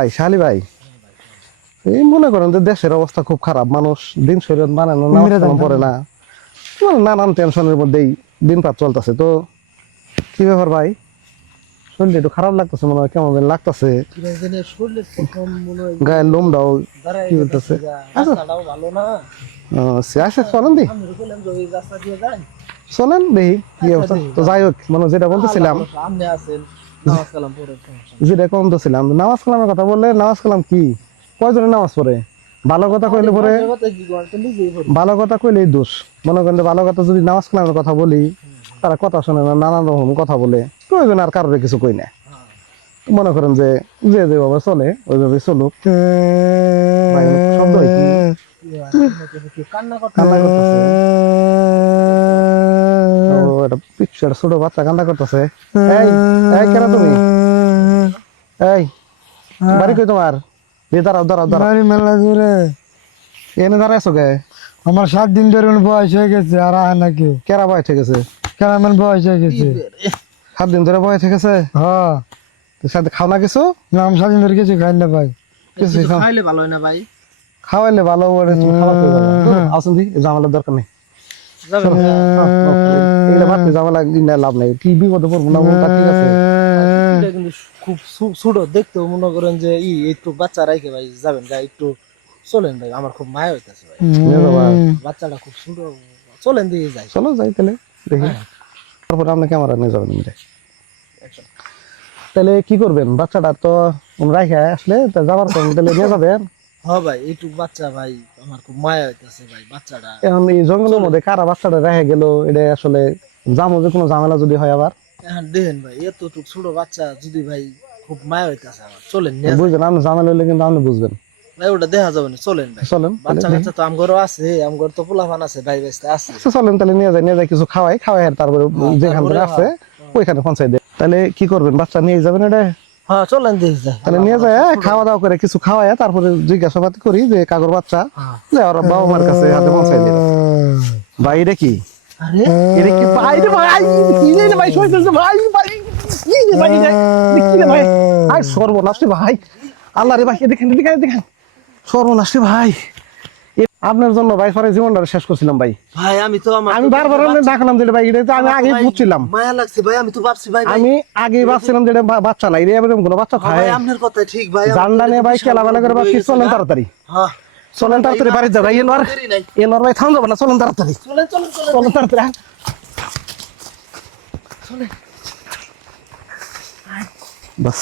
ভাই শালি ভাই, এই মনে করেন যে দেশের অবস্থা খুব খারাপ, মানুষ দিন শরীয়ত মানে না, নামাজ কালাম পড়ে না, মানে নানান টেনশনের মধ্যেই দিনপাত চলতেছে। তো কি ব্যাপার ভাই, শরীরটা একটু খারাপ লাগতেছে, মনে হয় কেমন যেন লাগতেছে, গায়ের লোমটাও কি বলতেছে। আচ্ছা চলেন দি, চলেন দেখি কি অবস্থা। তো যাই হোক, মানে যেটা বলতেছিলাম, যেটা কম তো ছিলাম, নামাজ কালামের কথা বললে, নামাজ কালাম কি কয়জনে নামাজ পড়ে? ভালো কথা কইলে পরে, ভালো কথা কইলেই দোষ। মনে করেন ভালো কথা যদি নামাজ কালামের কথা বলি, তারা কথা শোনে না, নানান রকম কথা বলে, প্রয়োজন আর কারোর কিছু কই না। মনে করেন যে যে যেভাবে চলে ওইভাবে চলুক। শব্দ হয় কি? কান্না করতেছে। ছোট বাচ্চা কান্না করতেছে। এই এই কেন তুমি? এই বাড়ি কই তোমার? দাঁড়াও দাঁড়াও দাঁড়াও, মেলা দূরে এনে দাঁড়ায় আছো গে? আমার 7 দিন ধরে বয়স হয়ে গেছে, আর আয় না কেউ। কেরা বয় থেকে গেছে? কেরামের বয়স হয়ে গেছে। 7 দিন ধরে বয় থেকে গেছে? হ্যাঁ, সাথে খাও না কিছু? না আমি 7 দিন ধরে কিছু খাই না ভাই। কিছু খাইলে ভালো হয় না ভাই? খাওয়াইলে ভালো বলে তুমি খাওয়া পেয়ে যাবে। আসুন দি, ঝামেলার দরকার নেই। এগুলো ভাবতে ঝামেলা নিয়ে লাভ নেই, কি বিপদে পড়বো না বলতা, ঠিক আছে? এটা কিন্তু খুব ছোট দেখতেও, মনে করেন যে একটু বাচ্চা রাখে ভাই যাবেন ভাই, একটু চলেন ভাই, আমার খুব মায়া হইতেছে ভাই, বাচ্চাটা খুব ছোট, চলেন দিয়ে যাই। চলো যাই তাহলে দেখি, তারপরে আপনি ক্যামেরা নিয়ে যাবেন। তাহলে কি করবেন? বাচ্চাটা তো রাইখে আসলে যাবার পর তাহলে নিয়ে যাবেন। হ্যাঁ ভাই, একটু বাচ্চা ভাই, আমার খুব মায়া হইতেছে ভাই বাচ্চাটা। এখন এই জঙ্গলের মধ্যে কারা বাচ্চাটা রেখে গেল, এটা আসলে জামো যে কোনো ঝামেলা যদি হয় আবার। এখন দেখেন ভাই, এতটুক ছোট বাচ্চা যদি ভাই, খুব মায়া হইতেছে আমার, চলেন নিয়ে যাই। বুঝলেন, আপনি ঝামেলা হইলে কিন্তু আপনি বুঝবেন ভাই, ওটা দেখা যাবে না, চলেন ভাই। চলেন বাচ্চা কাচ্চা তো আমগরও আছে, আমগর তো পোলাপান আছে ভাই, বেস্তে আছে। চলেন তাহলে নিয়ে যাই, নিয়ে যাই কিছু খাওয়াই খাওয়াই, আর তারপরে যেখান থেকে আসছে ওইখানে পৌঁছাই দেয়। তাহলে কি করবেন, বাচ্চা নিয়ে যাবেন এটা? হ্যাঁ চলেন দিয়ে যাই। তাহলে নিয়ে যায় খাওয়া দাওয়া করে কিছু খাওয়াই, তারপরে জিজ্ঞাসাবাদ করি যে কাগর বাচ্চা, যে ওর বাবা মার কাছে হাতে পৌঁছাই দিল। ভাই এটা কি? আরে এটা কি ভাই রে ভাই? কি রে ভাই, শোইতেছে ভাই, ভাই কি রে ভাই, কি রে ভাই? আই সর্বনাশ রে ভাই, আল্লাহ রে ভাই, দেখেন দেখেন দেখেন, সর্বনাশ রে ভাই। আপনার জন্য ভাই পরে জীবনটা শেষ করছিলাম ভাই। ভাই আমি বারবার ডাকলাম যে ভাই, এটা তো আমি আগেই বুঝছিলাম, মায়া লাগছে ভাই, আমি তো ভাবছি ভাই, আমি আগেই ভাবছিলাম যে বাচ্চা নাই রে, এরকম কোনো বাচ্চা খায়? ভাই আপনার কথা ঠিক ভাই, জানলা নিয়ে ভাই খেলাবেলা করে বাচ্চা, চলেন তাড়াতাড়ি, হ্যাঁ চলেন তাড়াতাড়ি বাড়ি যা ভাই। এনার ভাই থাম যাবে না, চলেন তাড়াতাড়ি, চলেন চলেন চলেন তাড়াতাড়ি। বাস